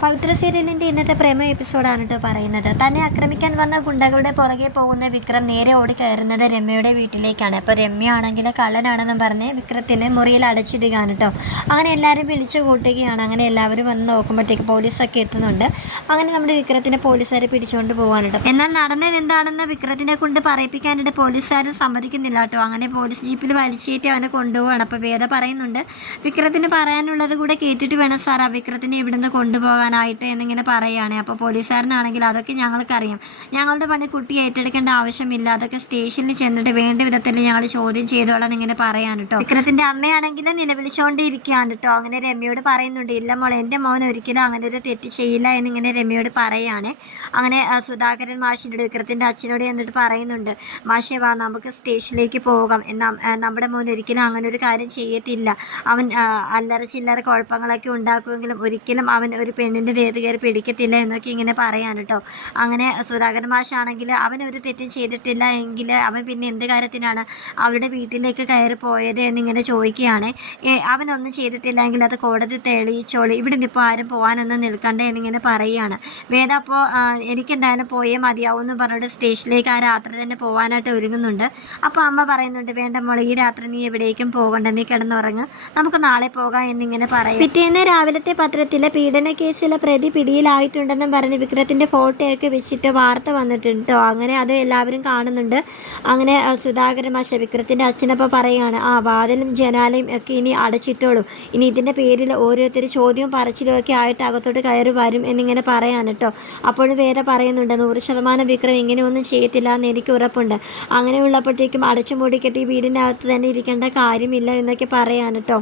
പവിത്ര സീരിയലിന്റെ ഇന്നത്തെ പ്രേമ എപ്പിസോഡാണ് കേട്ടോ പറയുന്നത്. തന്നെ ആക്രമിക്കാൻ വന്ന ഗുണ്ടകളുടെ പുറകെ പോകുന്ന വിക്രം നേരെ ഓടി കയറുന്നത് രമ്യയുടെ വീട്ടിലേക്കാണ്. അപ്പോൾ രമ്യ ആണെങ്കിൽ കള്ളനാണെന്ന് പറഞ്ഞ് വിക്രത്തിന് മുറിയിൽ അടച്ചിടുകയാണ് കേട്ടോ അങ്ങനെ എല്ലാവരും വിളിച്ചു കൂട്ടുകയാണ്. അങ്ങനെ എല്ലാവരും വന്ന് നോക്കുമ്പോഴത്തേക്ക് പോലീസൊക്കെ എത്തുന്നുണ്ട്. അങ്ങനെ നമ്മുടെ വിക്രത്തിനെ പോലീസുകാർ പിടിച്ചുകൊണ്ട് പോകാൻ കേട്ടോ എന്നാൽ നടന്നത് എന്താണെന്ന് വിക്രത്തിനെ കൊണ്ട് പറയിപ്പിക്കാനായിട്ട് പോലീസുകാരും സമ്മതിക്കുന്നില്ല കേട്ടോ അങ്ങനെ പോലീസ് ജീപ്പിൽ വലിച്ചേറ്റി അവനെ കൊണ്ടുപോവാണ്. അപ്പോൾ വേദ പറയുന്നുണ്ട് വിക്രത്തിന് പറയാനുള്ളത് കൂടെ കേട്ടിട്ട് വേണം സാർ ആ വിക്രത്തിനെ ഇവിടുന്ന് കൊണ്ടുപോകാനായിട്ട് എന്നിങ്ങനെ പറയുകയാണ്. അപ്പോൾ പോലീസുകാരനാണെങ്കിൽ അതൊക്കെ ഞങ്ങൾക്കറിയാം. ഞങ്ങളുടെ പണി കുട്ടി ഏറ്റെടുക്കേണ്ട ആവശ്യമില്ല. അതൊക്കെ സ്റ്റേഷനിൽ ചെന്നിട്ട് വേണ്ട വിധത്തിൽ ഞങ്ങൾ ചോദ്യം ചെയ്തോളാം എന്നിങ്ങനെ പറയാൻ കേട്ടോ. വിക്രത്തിന്റെ അമ്മയാണെങ്കിലും നിലവിളിച്ചുകൊണ്ടിരിക്കുകയാണ് കേട്ടോ. അങ്ങനെ രമ്യയോട് പറയുന്നുണ്ട് ഇല്ല മോൾ എന്റെ മോൻ ഒരിക്കലും അങ്ങനെ ഒരു തെറ്റ് ചെയ്യില്ല എന്നിങ്ങനെ രമ്യയോട് പറയുകയാണ്. അങ്ങനെ സുധാകരൻ മാഷിനോട് വിക്രത്തിന്റെ അച്ഛനോട് എന്നിട്ട് പറയുന്നുണ്ട് മാഷെ വാ നമുക്ക് സ്റ്റേഷനിലേക്ക് പോകാം. നമ്മുടെ മോൻ ഒരിക്കലും അങ്ങനെ ഒരു കാര്യം ചെയ്യത്തില്ല. അവൻ അല്ലറ ചില്ലറ കുഴപ്പങ്ങളൊക്കെ ഉണ്ടാക്കുമെങ്കിലും ഒരിക്കലും അവൻ ഒരു പെണ്ണിന്റെ ദേഹത്ത് കയറി പിടിക്കത്തില്ല എന്നൊക്കെ ഇങ്ങനെ പറയാൻ കേട്ടോ. അങ്ങനെ സുധാകരൻ മാഷാണെങ്കിൽ അവൻ ഒരു തെറ്റും ചെയ്തിട്ടില്ല എങ്കിൽ അവൻ പിന്നെ എന്ത് കാര്യത്തിനാണ് അവരുടെ വീട്ടിലേക്ക് കയറി പോയത് എന്നിങ്ങനെ ചോദിക്കുകയാണ്. അവനൊന്നും ചെയ്തിട്ടില്ലെങ്കിൽ അത് കോടതി തെളിയിച്ചോളി. ഇവിടെ നിന്നിപ്പോൾ ആരും പോകാനൊന്നും നിൽക്കണ്ട എന്നിങ്ങനെ പറയുകയാണ്. വേദ അപ്പോൾ എനിക്കെന്തായാലും പോയേ മതിയാവും എന്ന് പറഞ്ഞിട്ട് സ്റ്റേഷനിലേക്ക് ആ രാത്രി തന്നെ പോകാനായിട്ട് ഒരുങ്ങുന്നുണ്ട്. അപ്പോൾ അമ്മ പറയുന്നുണ്ട് വേണ്ട മോളെ ഈ രാത്രി നീ എവിടേക്കും പോകണ്ട നീ കിടന്നുറങ്ങ്. നമുക്ക് നാളെ പോകാം എന്നിങ്ങനെ പറയും. പിറ്റേന്ന് രാവിലത്തെ പത്രത്തിലെ പീഡന കേസിലെ പ്രതി പിടിയിലായിട്ടുണ്ടെന്നും പറഞ്ഞ് വിക്രത്തിന്റെ ഫോട്ടോയൊക്കെ വെച്ചിട്ട് വാർത്ത വന്നിട്ടുണ്ട് കേട്ടോ അങ്ങനെ അത് എല്ലാവരും കാണുന്നുണ്ട്. അങ്ങനെ സുധാകരൻ മാഷ വിക്രത്തിന്റെ അച്ഛനപ്പോൾ പറയുകയാണ് ആ വാതിലും ജനാലയും ഒക്കെ ഇനി അടച്ചിട്ടോളും. ഇനി ഇതിന്റെ പേരിൽ ഓരോരുത്തർ ചോദ്യവും പറച്ചിലും ഒക്കെ ആയിട്ട് അകത്തോട്ട് കയറി വരും എന്നിങ്ങനെ പറയാൻ കേട്ടോ അപ്പോഴും വേറെ പറയുന്നുണ്ട് നൂറ് ശതമാനം വിക്രം ഇങ്ങനെയൊന്നും ചെയ്യത്തില്ല എന്ന് എനിക്ക് ഉറപ്പുണ്ട്. അങ്ങനെ ഉള്ളപ്പോഴത്തേക്കും അടച്ചു മൂടിക്കെട്ടി വീടിന്റെ അകത്ത് തന്നെ ഇരിക്കേണ്ട കാര്യമില്ല എന്നൊക്കെ പറയാൻ കേട്ടോ